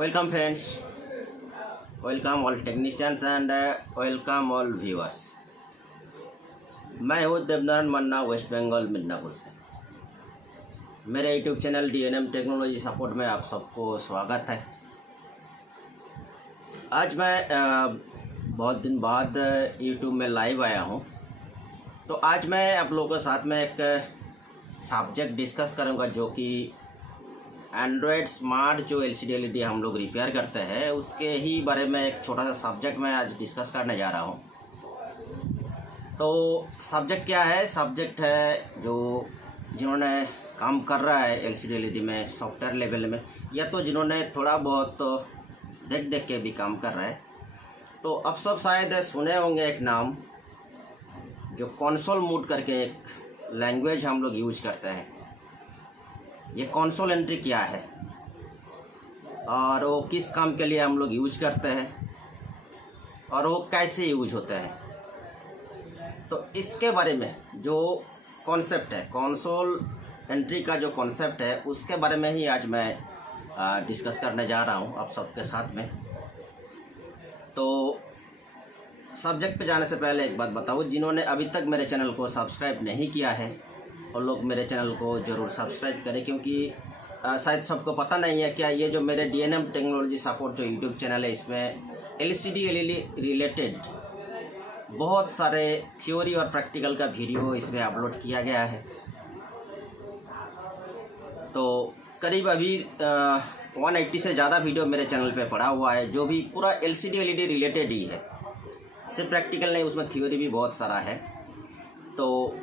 Welcome friends, welcome all technicians and welcome all viewers. मैं हूँ देवनारायण मन्ना, waste Bengal Midnapore से। मेरे YouTube channel DNM technology support में आप सबको स्वागत है। आज मैं बहुत दिन बाद यूट्यूब में लाइव आया हूँ। तो आज मैं आप लोगों के साथ में एक सब्जेक्ट डिस्कस करूँगा जो कि एंड्रॉयड स्मार्ट जो LCD LED हम लोग रिपेयर करते हैं उसके ही बारे में एक छोटा सा सब्जेक्ट मैं आज डिस्कस करने जा रहा हूँ। तो सब्जेक्ट क्या है? सब्जेक्ट है जो जिन्होंने काम कर रहा है LCD LED में सॉफ्टवेयर लेवल में, या तो जिन्होंने थोड़ा बहुत देख देख के भी काम कर रहा है। तो अब सब शायद सुने होंगे एक नाम, जो कंसोल मोड करके एक लैंग्वेज हम लोग यूज करते हैं। ये कंसोल एंट्री क्या है और वो किस काम के लिए हम लोग यूज करते हैं और वो कैसे यूज होते हैं, तो इसके बारे में जो कॉन्सेप्ट है, कंसोल एंट्री का जो कॉन्सेप्ट है, उसके बारे में ही आज मैं डिस्कस करने जा रहा हूँ आप सबके साथ में। तो सब्जेक्ट पे जाने से पहले एक बात बताऊँ, जिन्होंने अभी तक मेरे चैनल को सब्सक्राइब नहीं किया है और लोग मेरे चैनल को ज़रूर सब्सक्राइब करें, क्योंकि शायद सबको पता नहीं है क्या ये जो मेरे DNM टेक्नोलॉजी सपोर्ट जो यूट्यूब चैनल है, इसमें LCD LED रिलेटेड बहुत सारे थ्योरी और प्रैक्टिकल का वीडियो इसमें अपलोड किया गया है। तो करीब अभी 180 से ज़्यादा वीडियो मेरे चैनल पे पड़ा हुआ है, जो भी पूरा LCD LED रिलेटेड ही है, सिर्फ प्रैक्टिकल नहीं, उसमें थ्योरी भी बहुत सारा है। तो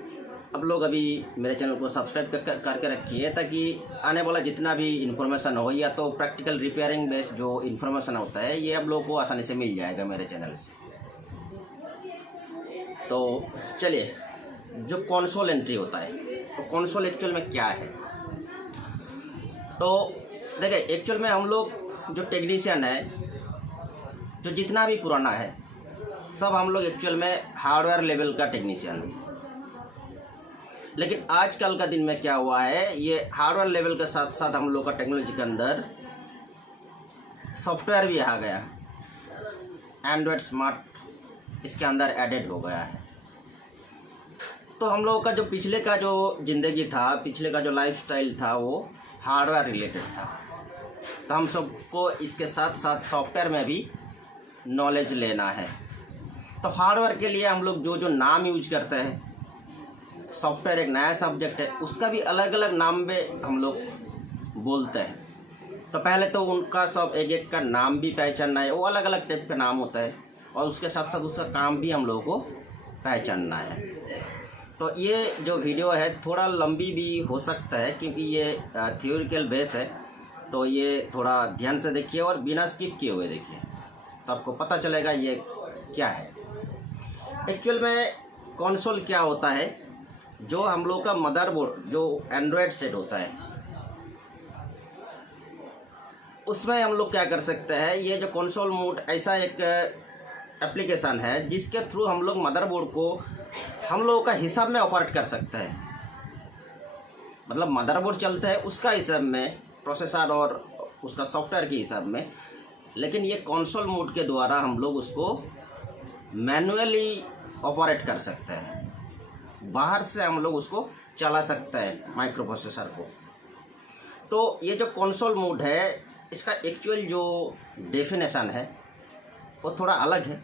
अब लोग अभी मेरे चैनल को सब्सक्राइब करके रखिए, ताकि आने वाला जितना भी इन्फॉर्मेशन हो, या तो प्रैक्टिकल रिपेयरिंग बेस्ड जो इन्फॉर्मेशन होता है, ये अब लोगों को आसानी से मिल जाएगा मेरे चैनल से। तो चलिए, जो कंसोल एंट्री होता है, तो कंसोल एक्चुअल में क्या है? तो देखिए, एक्चुअल में हम लोग जो टेक्नीशियन है, जो जितना भी पुराना है, सब हम लोग एक्चुअल में हार्डवेयर लेवल का टेक्नीशियन है। लेकिन आजकल का दिन में क्या हुआ है, ये हार्डवेयर लेवल के साथ साथ हम लोग का टेक्नोलॉजी के अंदर सॉफ्टवेयर भी आ गया, एंड्रॉयड स्मार्ट इसके अंदर एडेड हो गया है। तो हम लोगों का जो पिछले का जो ज़िंदगी था, पिछले का जो लाइफस्टाइल था, वो हार्डवेयर रिलेटेड था। तो हम सबको इसके साथ साथ सॉफ्टवेयर में भी नॉलेज लेना है। तो हार्डवेयर के लिए हम लोग जो जो नाम यूज करते हैं, सॉफ्टवेयर एक नया सब्जेक्ट है, उसका भी अलग अलग नाम में हम लोग बोलते हैं। तो पहले तो उनका सब एक एक का नाम भी पहचानना है, वो अलग अलग टाइप का नाम होता है, और उसके साथ साथ उसका काम भी हम लोगों को पहचानना है। तो ये जो वीडियो है थोड़ा लंबी भी हो सकता है, क्योंकि ये थ्योरिकल बेस है। तो ये थोड़ा ध्यान से देखिए और बिना स्किप किए हुए देखिए, तो आपको पता चलेगा ये क्या है। एक्चुअल में कंसोल क्या होता है? जो हम लोग का मदरबोर्ड जो एंड्रॉयड सेट होता है, उसमें हम लोग क्या कर सकते हैं, ये जो कंसोल मोड ऐसा एक एप्लीकेशन है जिसके थ्रू हम लोग मदरबोर्ड को हम लोगों का हिसाब में ऑपरेट कर सकते हैं। मतलब मदरबोर्ड चलता है उसका हिसाब में, प्रोसेसर और उसका सॉफ्टवेयर के हिसाब में, लेकिन ये कंसोल मोड के द्वारा हम लोग उसको मैन्युअली ऑपरेट कर सकते हैं। बाहर से हम लोग उसको चला सकते हैं माइक्रो प्रोसेसर को। तो ये जो कंसोल मोड है, इसका एक्चुअल जो डेफिनेशन है वो थोड़ा अलग है,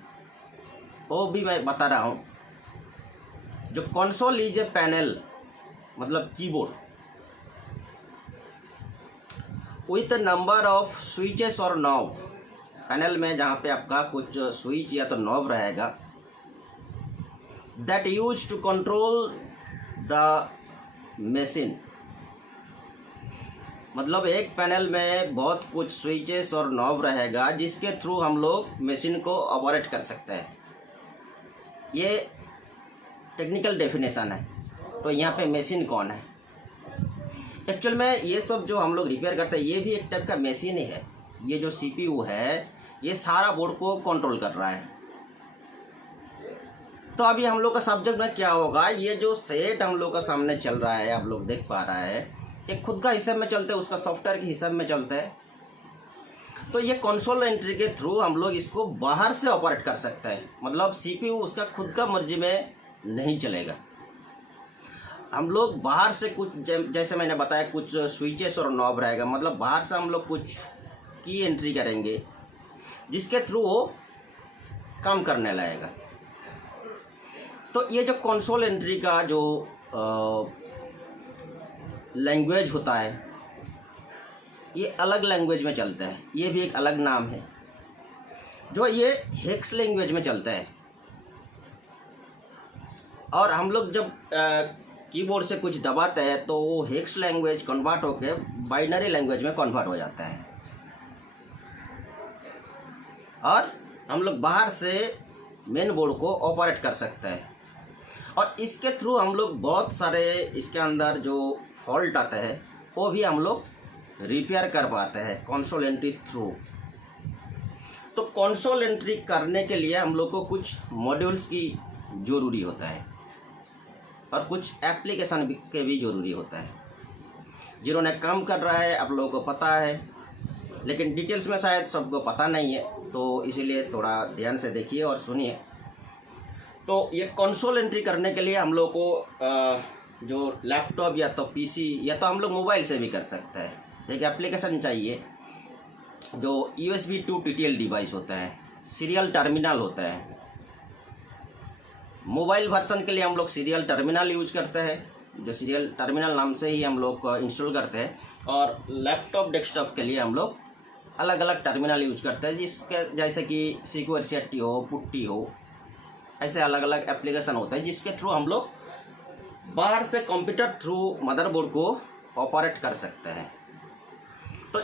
वो भी मैं बता रहा हूँ। जो कंसोल इज ए पैनल, मतलब keyboard with number of switches और नॉब। पैनल में जहाँ पे आपका कुछ स्विच या तो नॉब रहेगा, that used to control the machine। मतलब एक पैनल में बहुत कुछ स्विचेस और नॉब रहेगा जिसके थ्रू हम लोग मशीन को ऑपरेट कर सकते हैं। ये टेक्निकल डेफिनेशन है। तो यहाँ पे मशीन कौन है? एक्चुअल में ये सब जो हम लोग रिपेयर करते हैं, ये भी एक टाइप का मशीन ही है। ये जो CPU है, ये सारा बोर्ड को कंट्रोल कर रहा है। तो अभी हम लोग का सब्जेक्ट में क्या होगा, ये जो सेट हम लोग का सामने चल रहा है, आप लोग देख पा रहा है, एक खुद का हिसाब में चलते हैं, उसका सॉफ्टवेयर के हिसाब में चलता है। तो ये कंसोल एंट्री के थ्रू हम लोग इसको बाहर से ऑपरेट कर सकते हैं, मतलब सीपीयू उसका खुद का मर्जी में नहीं चलेगा। हम लोग बाहर से कुछ जैसे मैंने बताया कुछ स्विचेस और नॉब रहेगा, मतलब बाहर से हम लोग कुछ की एंट्री करेंगे जिसके थ्रू वो काम करने लगेगा। तो ये जो कंसोल एंट्री का जो लैंग्वेज होता है ये अलग लैंग्वेज में चलता है, ये भी एक अलग नाम है जो ये हेक्स लैंग्वेज में चलता है। और हम लोग जब कीबोर्ड से कुछ दबाते हैं तो वो हेक्स लैंग्वेज कन्वर्ट होकर बाइनरी लैंग्वेज में कन्वर्ट हो जाता है और हम लोग बाहर से मेन बोर्ड को ऑपरेट कर सकते हैं। और इसके थ्रू हम लोग बहुत सारे इसके अंदर जो फॉल्ट आता है वो भी हम लोग रिपेयर कर पाते हैं कंसोल एंट्री थ्रू। तो कंसोल एंट्री करने के लिए हम लोग को कुछ मॉड्यूल्स की ज़रूरी होता है और कुछ एप्लीकेशन के भी ज़रूरी होता है। जिन्होंने काम कर रहा है आप लोगों को पता है, लेकिन डिटेल्स में शायद सबको पता नहीं है, तो इसीलिए थोड़ा ध्यान से देखिए और सुनिए। तो ये कंसोल एंट्री करने के लिए हम लोग को जो लैपटॉप या तो पीसी या तो हम लोग मोबाइल से भी कर सकते हैं। एक एप्लीकेशन चाहिए जो USB टू TTL डिवाइस होता है, सीरियल टर्मिनल होता है। मोबाइल वर्जन के लिए हम लोग सीरियल टर्मिनल यूज करते हैं, जो सीरियल टर्मिनल नाम से ही हम लोग इंस्टॉल करते हैं। और लैपटॉप डेस्कटॉप के लिए हम लोग अलग अलग टर्मिनल यूज करते हैं, जिसके जैसे कि सिक्योरिटी हो, पुट्टी हो, ऐसे अलग अलग एप्लीकेशन होता है जिसके थ्रू हम लोग बाहर से कंप्यूटर थ्रू मदरबोर्ड को ऑपरेट कर सकते हैं। तो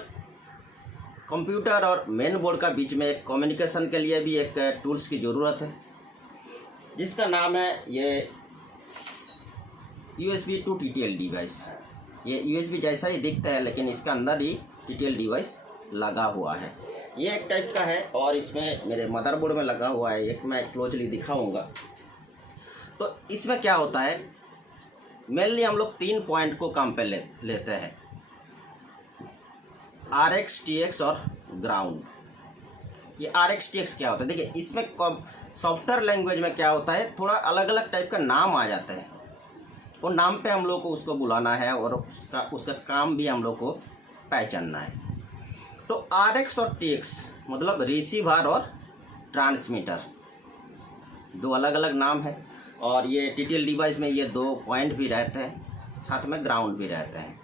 कंप्यूटर और मेन बोर्ड का बीच में कम्युनिकेशन के लिए भी एक टूल्स की ज़रूरत है जिसका नाम है ये USB टू TTL डिवाइस। ये USB जैसा ही दिखता है लेकिन इसका अंदर ही TTL डिवाइस लगा हुआ है। ये एक टाइप का है और इसमें मेरे मदरबोर्ड में लगा हुआ है, एक मैं क्लोजली दिखाऊंगा। तो इसमें क्या होता है, मेनली हम लोग 3 पॉइंट को काम पे लेते हैं, RX, TX और ग्राउंड। ये RX TX क्या होता है, देखिए इसमें सॉफ्टवेयर लैंग्वेज में क्या होता है, थोड़ा अलग अलग टाइप का नाम आ जाता है। वो नाम पे हम लोग को उसको बुलाना है और उसका काम भी हम लोग को पहचानना है। तो RX और TX मतलब रिसीवर और ट्रांसमीटर, दो अलग अलग नाम है। और ये TTL डिवाइस में ये 2 पॉइंट भी रहते हैं, साथ में ग्राउंड भी रहते हैं।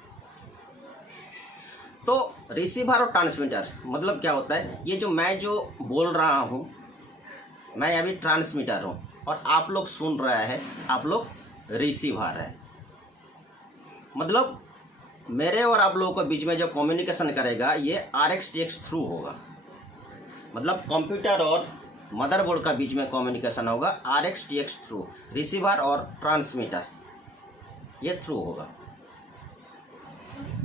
तो रिसीवर और ट्रांसमीटर मतलब क्या होता है, ये जो मैं जो बोल रहा हूँ मैं अभी ट्रांसमीटर हूँ और आप लोग सुन रहे हैं, आप लोग रिसीवर है। मतलब मेरे और आप लोगों के बीच में जो कम्युनिकेशन करेगा ये RX TX थ्रू होगा। मतलब कंप्यूटर और मदरबोर्ड का बीच में कम्युनिकेशन होगा RX TX थ्रू, रिसीवर और ट्रांसमीटर ये थ्रू होगा।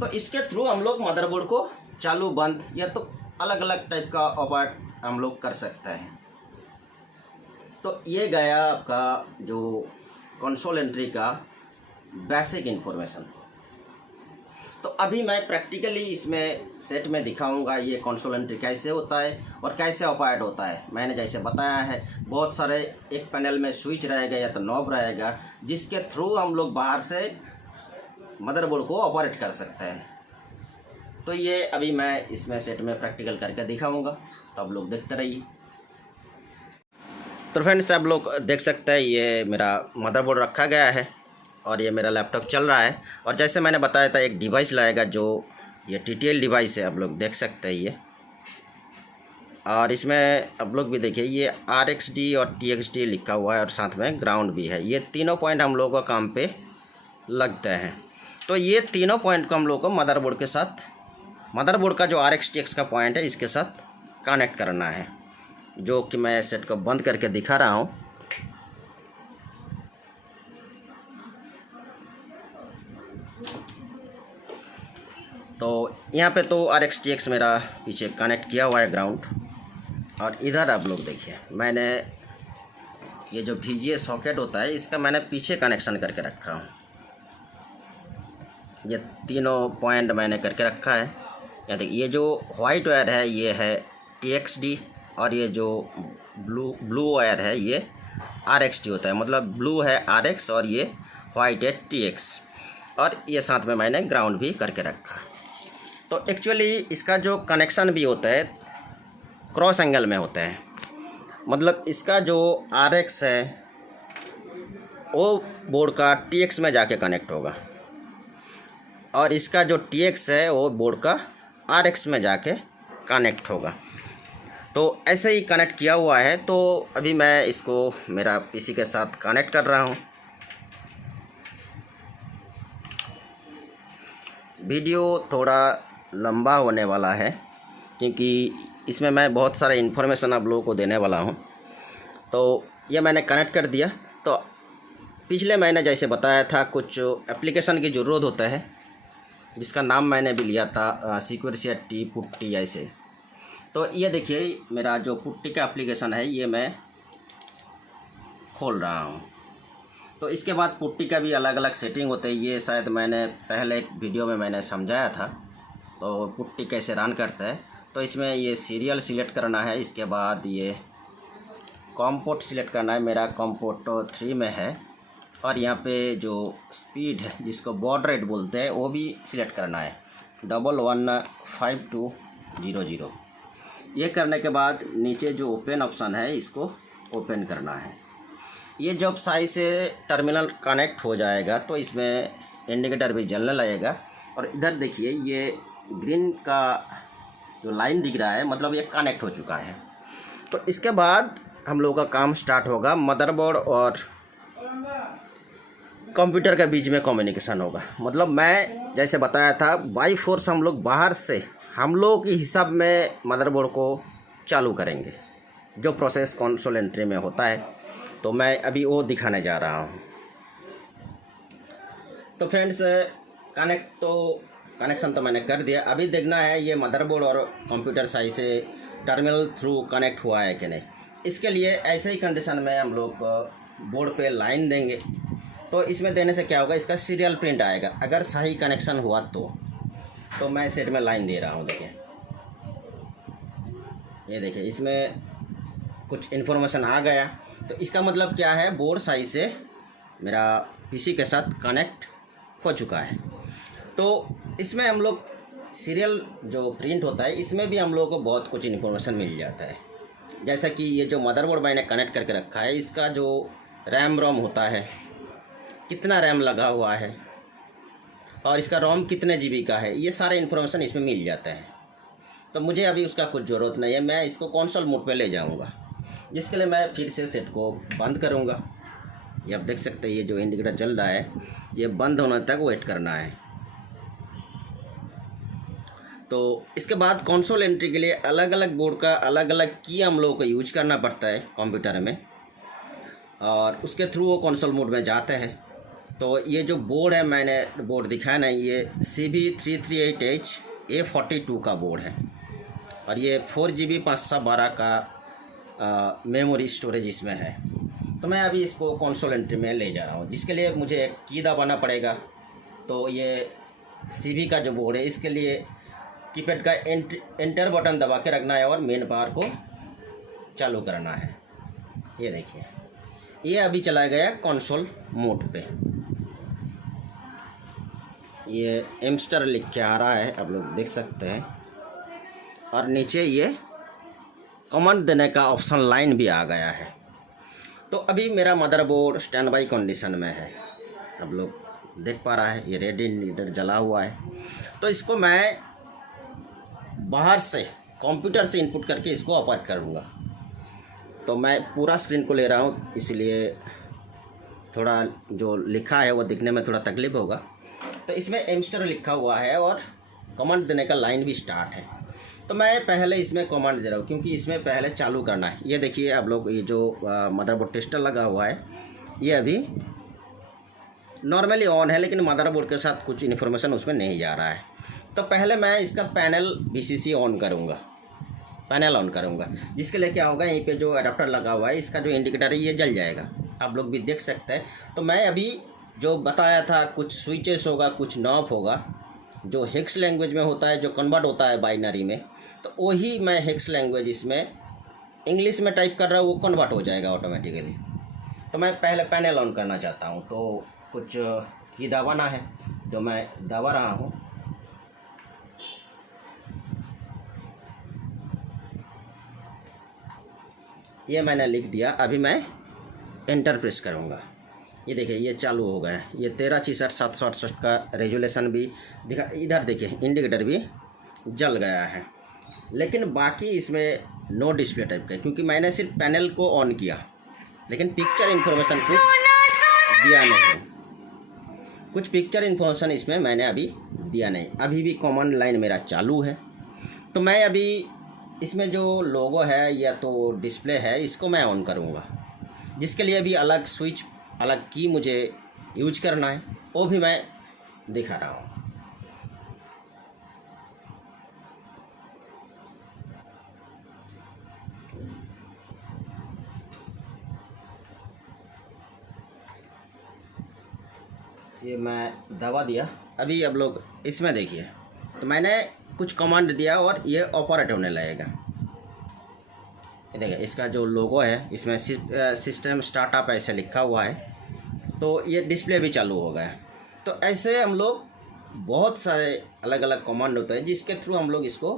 तो इसके थ्रू हम लोग मदरबोर्ड को चालू बंद या तो अलग अलग टाइप का ऑपरेट हम लोग कर सकते हैं। तो ये गया आपका जो कंसोल एंट्री का बेसिक इन्फॉर्मेशन। तो अभी मैं प्रैक्टिकली इसमें सेट में दिखाऊंगा ये कंसोल एंट्री कैसे होता है और कैसे ऑपरेट होता है। मैंने जैसे बताया है बहुत सारे एक पैनल में स्विच रहेगा या तो नॉब रहेगा जिसके थ्रू हम लोग बाहर से मदरबोर्ड को ऑपरेट कर सकते हैं। तो ये अभी मैं इसमें सेट में प्रैक्टिकल करके दिखाऊंगा, तो आप लोग देखते रहिए। तो फ्रेंड्स आप लोग देख सकते हैं ये मेरा मदरबोर्ड रखा गया है और ये मेरा लैपटॉप चल रहा है। और जैसे मैंने बताया था एक डिवाइस लाएगा जो ये TTL डिवाइस है, आप लोग देख सकते हैं ये। और इसमें आप लोग भी देखिए ये RXD और TXD लिखा हुआ है और साथ में ग्राउंड भी है। ये तीनों पॉइंट हम लोगों का काम पे लगते हैं। तो ये तीनों पॉइंट को हम लोग को मदरबोर्ड के साथ, मदरबोर्ड का जो RX TX का पॉइंट है इसके साथ कनेक्ट करना है, जो कि मैं सेट को बंद करके दिखा रहा हूँ। तो यहाँ पे तो RX TX मेरा पीछे कनेक्ट किया हुआ है ग्राउंड। और इधर आप लोग देखिए मैंने ये जो VGA सॉकेट होता है इसका मैंने पीछे कनेक्शन करके रखा हूँ। ये तीनों पॉइंट मैंने करके रखा है, या देखिए ये जो वाइट वायर है ये है TXD और ये जो ब्लू वायर है ये RXD होता है। मतलब ब्लू है RX और ये वाइट है TX, और ये साथ में मैंने ग्राउंड भी करके रखा। तो एक्चुअली इसका जो कनेक्शन भी होता है क्रॉस एंगल में होता है। मतलब इसका जो RX है वो बोर्ड का TX में जाके कनेक्ट होगा और इसका जो TX है वो बोर्ड का RX में जाके कनेक्ट होगा। तो ऐसे ही कनेक्ट किया हुआ है। तो अभी मैं इसको मेरा PC के साथ कनेक्ट कर रहा हूँ। वीडियो थोड़ा लंबा होने वाला है क्योंकि इसमें मैं बहुत सारे इन्फॉर्मेशन आप लोगों को देने वाला हूँ। तो ये मैंने कनेक्ट कर दिया। तो पिछले महीने जैसे बताया था कुछ एप्लीकेशन की ज़रूरत होता है जिसका नाम मैंने भी लिया था सीक्वेंशियल टी पुट्टी ऐसे। तो ये देखिए मेरा जो पुट्टी का एप्लीकेशन है ये मैं खोल रहा हूँ। तो इसके बाद पुट्टी का भी अलग अलग सेटिंग होते हैं। ये शायद मैंने पहले एक वीडियो में मैंने समझाया था। तो पुट्टी कैसे रन करता है, तो इसमें ये सीरियल सिलेक्ट करना है। इसके बाद ये कॉम्पोर्ट सिलेक्ट करना है। मेरा कॉम्पोर्ट 3 में है। और यहाँ पे जो स्पीड है जिसको बॉड रेट बोलते हैं वो भी सिलेक्ट करना है 115200। ये करने के बाद नीचे जो ओपन ऑप्शन है इसको ओपन करना है। ये जब सही से टर्मिनल कनेक्ट हो जाएगा तो इसमें इंडिकेटर भी जलने लगेगा। और इधर देखिए ये ग्रीन का जो लाइन दिख रहा है मतलब ये कनेक्ट हो चुका है। तो इसके बाद हम लोगों का काम स्टार्ट होगा। मदरबोर्ड और कंप्यूटर के बीच में कम्युनिकेशन होगा। मतलब मैं जैसे बताया था बाई फोर्स हम लोग बाहर से हम लोग के हिसाब में मदरबोर्ड को चालू करेंगे जो प्रोसेस कंसोल एंट्री में होता है। तो मैं अभी वो दिखाने जा रहा हूँ। तो फ्रेंड्स कनेक्शन तो मैंने कर दिया। अभी देखना है ये मदरबोर्ड और कंप्यूटर सही से टर्मिनल थ्रू कनेक्ट हुआ है कि नहीं। इसके लिए ऐसे ही कंडीशन में हम लोग बोर्ड पे लाइन देंगे। तो इसमें देने से क्या होगा, इसका सीरियल प्रिंट आएगा। अगर सही कनेक्शन हुआ तो मैं सेट में लाइन दे रहा हूँ। देखिए ये देखिए इसमें कुछ इन्फॉर्मेशन आ गया। तो इसका मतलब क्या है, बोर्ड सही से मेरा PC के साथ कनेक्ट हो चुका है। तो इसमें हम लोग सीरियल जो प्रिंट होता है इसमें भी हम लोग को बहुत कुछ इन्फॉर्मेशन मिल जाता है। जैसा कि ये जो मदरबोर्ड मैंने कनेक्ट करके रखा है इसका जो रैम रोम होता है, कितना रैम लगा हुआ है और इसका रोम कितने GB का है, ये सारे इन्फॉर्मेशन इसमें मिल जाता है। तो मुझे अभी उसका कुछ ज़रूरत नहीं है। मैं इसको कंसोल मोड पे ले जाऊंगा, जिसके लिए मैं फिर से सेट को बंद करूंगा। ये आप देख सकते हैं ये जो इंडिकेटर चल रहा है ये बंद होने तक वेट करना है। तो इसके बाद कंसोल एंट्री के लिए अलग अलग बोर्ड का अलग अलग की हम लोगों को यूज करना पड़ता है कंप्यूटर में, और उसके थ्रू वो कंसोल मोड में जाते हैं। तो ये जो बोर्ड है मैंने बोर्ड दिखाया ना, ये CB338H A42 का बोर्ड है और ये 4GB 512 का मेमोरी स्टोरेज इसमें है। तो मैं अभी इसको कंसोल एंट्री में ले जा रहा हूँ, जिसके लिए मुझे की दबाना पड़ेगा। तो ये CB का जो बोर्ड है इसके लिए कीपैड का एंटर बटन दबा के रखना है और मेन पावर को चालू करना है। ये देखिए ये अभी चला गया कंसोल मोड पे। ये एमस्टर लिख के आ रहा है, आप लोग देख सकते हैं। और नीचे ये कमांड देने का ऑप्शन लाइन भी आ गया है। तो अभी मेरा मदरबोर्ड स्टैंड बाई कंडीशन में है, आप लोग देख पा रहा है। ये रेड इंडिकेटर जला हुआ है। तो इसको मैं बाहर से कंप्यूटर से इनपुट करके इसको ऑपरेट करूँगा। तो मैं पूरा स्क्रीन को ले रहा हूँ, इसलिए थोड़ा जो लिखा है वो दिखने में थोड़ा तकलीफ होगा। तो इसमें एमस्टर लिखा हुआ है और कमांड देने का लाइन भी स्टार्ट है। तो मैं पहले इसमें कमांड दे रहा हूँ क्योंकि इसमें पहले चालू करना है। ये देखिए आप लोग ये जो मदरबोर्ड टेस्टर लगा हुआ है ये अभी नॉर्मली ऑन है, लेकिन मदरबोर्ड के साथ कुछ इन्फॉर्मेशन उसमें नहीं जा रहा है। तो पहले मैं इसका पैनल VCC ऑन करूँगा, पैनल ऑन करूँगा, जिसके लिए क्या होगा, यहीं पे जो अडाप्टर लगा हुआ है इसका जो इंडिकेटर है ये जल जाएगा। आप लोग भी देख सकते हैं। तो मैं अभी जो बताया था कुछ स्विचेस होगा, कुछ नॉब होगा, जो हेक्स लैंग्वेज में होता है, जो कन्वर्ट होता है बाइनरी में, तो वही मैं हेक्स लैंग्वेज इसमें इंग्लिश में टाइप कर रहा हूँ, वो कन्वर्ट हो जाएगा ऑटोमेटिकली। तो मैं पहले पैनल ऑन करना चाहता हूँ, तो कुछ की दबाना है, जो मैं दबा रहा हूँ। ये मैंने लिख दिया। अभी मैं एंटर प्रेस करूँगा। ये देखिए ये चालू हो गया है। ये 1366/768 का रेजोल्यूशन भी दिखा। इधर देखिए इंडिकेटर भी जल गया है, लेकिन बाकी इसमें नो डिस्प्ले टाइप का है, क्योंकि मैंने सिर्फ पैनल को ऑन किया, लेकिन पिक्चर इन्फॉर्मेशन कुछ दिया नहीं। कुछ पिक्चर इन्फॉर्मेशन इसमें मैंने अभी दिया नहीं। अभी भी कॉमन लाइन मेरा चालू है। तो मैं अभी इसमें जो लोगो है या तो डिस्प्ले है, इसको मैं ऑन करूँगा, जिसके लिए भी अलग स्विच, अलग की मुझे यूज करना है, वो भी मैं दिखा रहा हूँ। ये मैं दबा दिया। अभी अब लोग इसमें देखिए, तो मैंने कुछ कमांड दिया और ये ऑपरेट होने लगेगा। ये देखिए इसका जो लोगो है, इसमें सिस्टम स्टार्टअप ऐसे लिखा हुआ है, तो ये डिस्प्ले भी चालू हो गया है। तो ऐसे हम लोग बहुत सारे अलग अलग कमांड होते हैं, जिसके थ्रू हम लोग इसको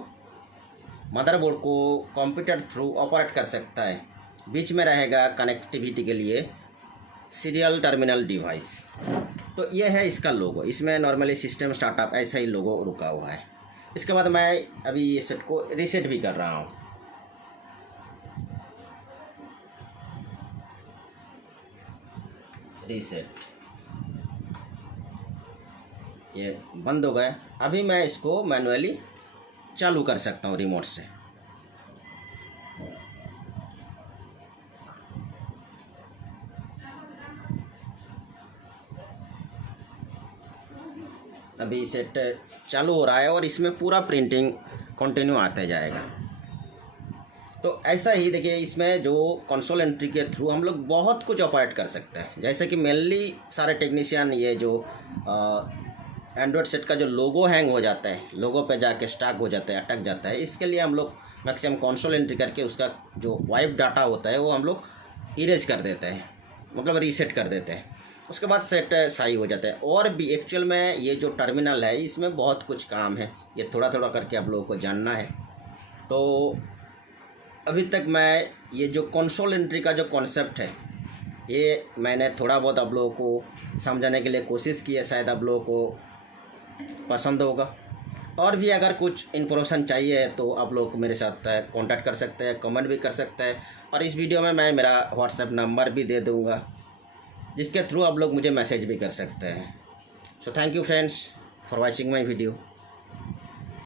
मदरबोर्ड को कंप्यूटर थ्रू ऑपरेट कर सकता है। बीच में रहेगा कनेक्टिविटी के लिए सीरियल टर्मिनल डिवाइस। तो ये है इसका लोगो। इसमें नॉर्मली सिस्टम स्टार्टअप ऐसा ही लोगो रुका हुआ है। इसके बाद मैं अभी ये सेट को रीसेट भी कर रहा हूँ। रीसेट, ये बंद हो गया। अभी मैं इसको मैनुअली चालू कर सकता हूँ रिमोट से। अभी सेट चालू हो रहा है और इसमें पूरा प्रिंटिंग कंटिन्यू आते जाएगा। तो ऐसा ही देखिए, इसमें जो कंसोल एंट्री के थ्रू हम लोग बहुत कुछ ऑपरेट कर सकते हैं। जैसे कि मेनली सारे टेक्नीशियन ये जो एंड्रॉयड सेट का जो लोगो हैंग हो जाता है, लोगो पे जाके स्टक हो जाता है, अटक जाता है, इसके लिए हम लोग मैक्सिमम कंसोल एंट्री करके उसका जो वाइप डाटा होता है वो हम लोग इरेज कर देते हैं, मतलब रीसेट कर देते हैं। उसके बाद सेट सही हो जाता है। और भी एक्चुअल में ये जो टर्मिनल है, इसमें बहुत कुछ काम है, ये थोड़ा थोड़ा करके आप लोगों को जानना है। तो अभी तक मैं ये जो कंसोल एंट्री का जो कॉन्सेप्ट है, ये मैंने थोड़ा बहुत आप लोगों को समझाने के लिए कोशिश की है। शायद आप लोगों को पसंद होगा। और भी अगर कुछ इन्फॉर्मेशन चाहिए तो आप लोग मेरे साथ कांटेक्ट कर सकते हैं, कमेंट भी कर सकते हैं। और इस वीडियो में मैं मेरा व्हाट्सएप नंबर भी दे दूँगा, जिसके थ्रू आप लोग मुझे मैसेज भी कर सकते हैं। So thank you friends for watching my video.